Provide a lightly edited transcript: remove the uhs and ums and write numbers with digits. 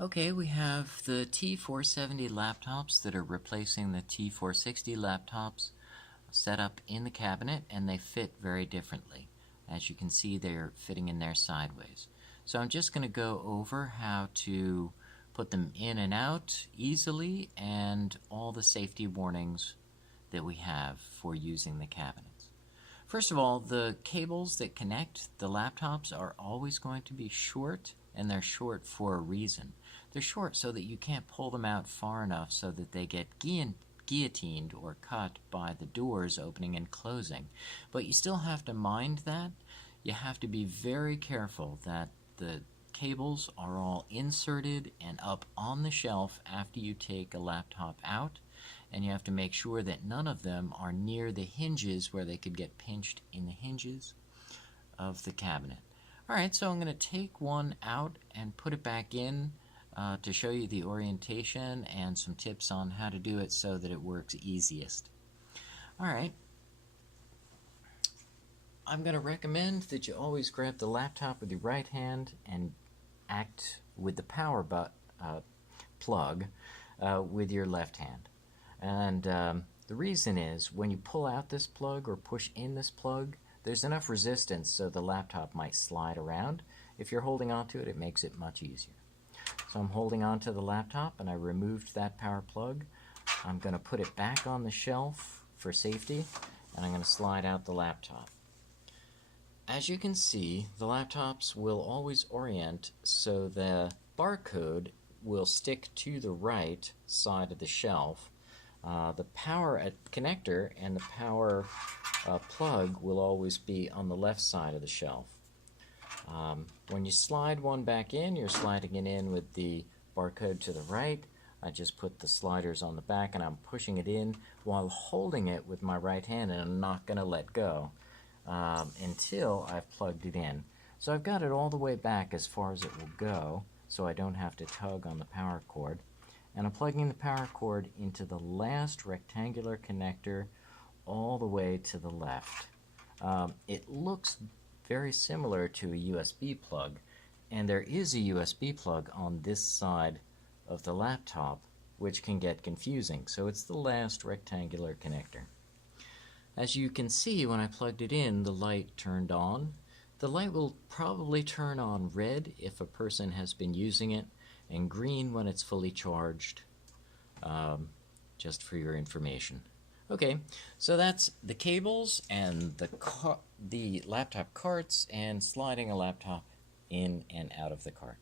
Okay, we have the t470 laptops that are replacing the t460 laptops set up in the cabinet, and they fit very differently. As you can see, they're fitting in there sideways. So I'm just going to go over how to put them in and out easily and all the safety warnings that we have for using the cabinets. First of all, the cables that connect the laptops are always going to be short, and they're short for a reason. They're short so that you can't pull them out far enough so that they get guillotined or cut by the doors opening and closing. But you still have to mind that. You have to be very careful that the cables are all inserted and up on the shelf after you take a laptop out, and you have to make sure that none of them are near the hinges where they could get pinched in the hinges of the cabinet. Alright, so I'm going to take one out and put it back in to show you the orientation and some tips on how to do it so that it works easiest. Alright, I'm going to recommend that you always grab the laptop with your right hand and act with the power plug with your left hand. And the reason is when you pull out this plug or push in this plug, there's enough resistance so the laptop might slide around. If you're holding onto it, it makes it much easier. So I'm holding onto the laptop and I removed that power plug. I'm going to put it back on the shelf for safety, and I'm going to slide out the laptop. As you can see, the laptops will always orient so the barcode will stick to the right side of the shelf. The power connector and the power plug will always be on the left side of the shelf. When you slide one back in, you're sliding it in with the barcode to the right. I just put the sliders on the back and I'm pushing it in while holding it with my right hand, and I'm not going to let go until I've plugged it in. So I've got it all the way back as far as it will go, so I don't have to tug on the power cord. And I'm plugging the power cord into the last rectangular connector all the way to the left. It looks very similar to a USB plug, and there is a USB plug on this side of the laptop, which can get confusing, so it's the last rectangular connector. As you can see, when I plugged it in, the light turned on. The light will probably turn on red if a person has been using it, and green when it's fully charged, just for your information. Okay, so that's the cables and the laptop carts and sliding a laptop in and out of the cart.